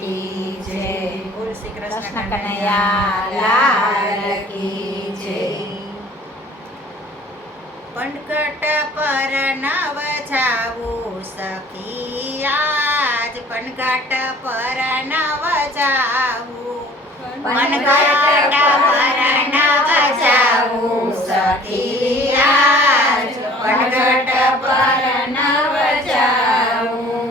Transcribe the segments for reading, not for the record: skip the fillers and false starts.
કી જય. બોલ શ્રી કૃષ્ણ કૃષ્ણ કનૈયા લાલ કી જય. પંડઘટ પર નવ જાવું સખી આજ પંડઘટ પર નવ જાવું પંડઘટ પર નવ જાવું સખી આજ પંડઘટ પર નવ જાવું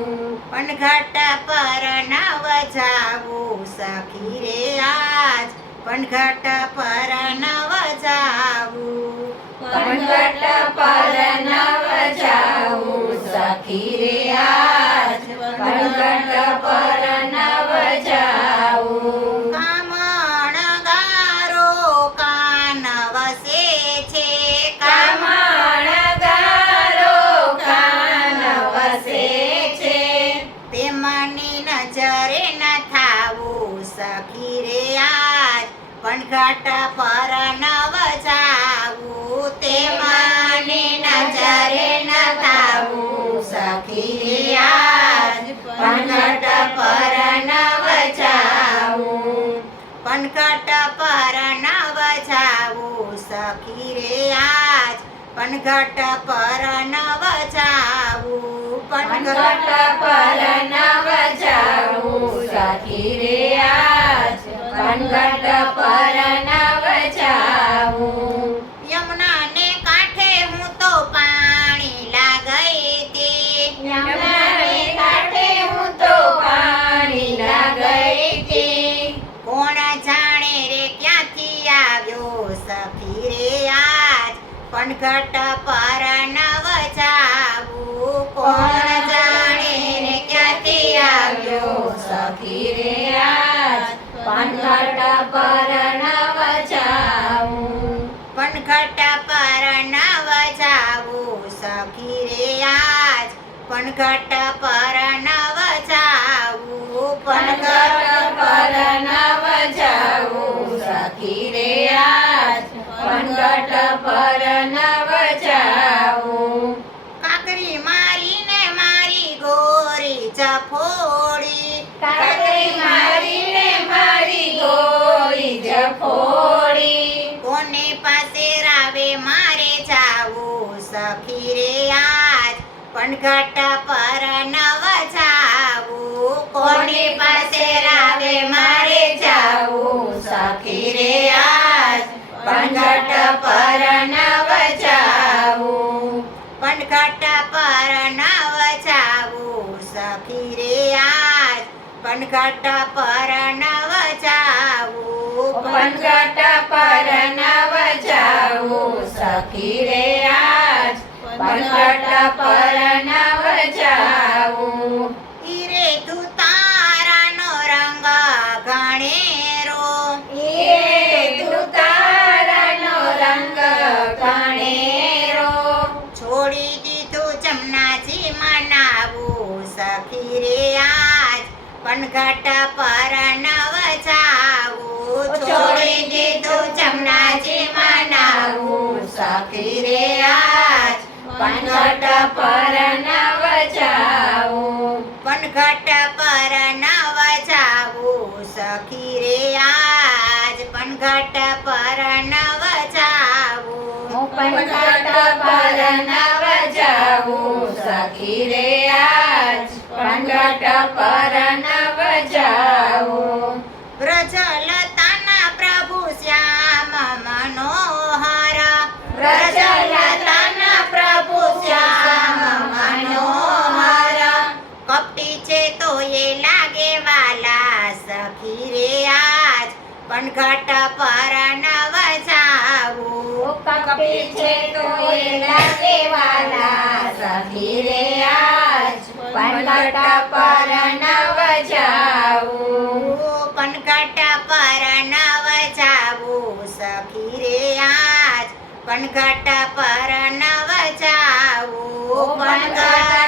પંડઘટ પર નવ જાવું સખી રે આજ પંડઘટ પર નવ જાવું પંડઘટ પર નવ જાવું સખી રે આજ પંડઘટ પર નવ જાવું. કામણ ગારો કાન વસે છે કામણ ગારો કાન વસે છે તે મની નજરે ન થાવું સખી રે આજ પંડઘટ પર નવ જાવું તે મની નજરે ન થાવું સખી રે આજ પંડઘટ પર નવ જાવું પંડઘટ પર નવ જાવું સખી રે આજ પંડઘટ પર નવ જાવું પંડઘટ પર નવ જાવું સખી રે આજ પંડઘટ પર નવ જાવું. યમુનાને કાંઠે હું તો પાણી લાગઈ તી યમુનાને કાંઠે હું તો પાણી લાગઈ તી કોણ જાણે રે ક્યાંથી આવ્યો સખી રે આજ પંડઘટ પર નવ જાવું કોણ જાણે રે ક્યાંથી આવ્યો સખી રે આજ પંડઘટ પર નવ જાવું. પંડઘટ પર નવ જાવું સખી રે આજ પંડઘટ પર નવ જાવું પંડઘટ પર નવ જાવું સખી રે આજ પંડઘટ પર નવ જાવું. કાકરી મારીને મારી ગોરી જફોડી કાકરી મારીને મારી ગોરી જફોડી કોને પાસે રાવે મારે જાવું સખી રે આજ પંડઘટ પર નવ જાવું કોને પાસે રાવે મારે જાવું સખી રે આજ પંડઘટ પર નવ જાવું. પંડઘટ પર નવ જાવું સખી રે આજ પંડઘટ પર નવ જાવું પંડઘટ પર નવ જાવું સખી રે આજ પંડઘટ પર નવ જાવું. હીરે તું તારાનો રંગ ઘણેરો એ તું તારાનો રંગ ઘણેરો છોડી દીધું જમનાજી મનાવું સખી રે આજ પંડઘટ પર નવ જાવું છોડી દીધું જમનાજી મનાવું સખી રે આજ પંડઘટ પર નવ જાવું. પંડઘટ પર નવ જાવું સખી રે આજ પંડઘટ પર નવ જાવું પંડઘટ પર નવ જાવું સખી રે આજ પંડઘટ પર નવ જાવું. વ્રજલતાના પ્રભુ શ્યામ મનોહર વ્રજલતાના પ્રભુ શ્યામ મનોહર કપટી છે તો એ લાગે વાલા સખી રે આજ પંડઘટ પર નવ જાવું કપટી છે તો એ લાગે વાલા સખી રે આજ પંડઘટ પર નવ જાવું. પંડઘટ પર નવ જાવું સખી રે આજ પંડઘટ પર નવ જાવું પંડઘટ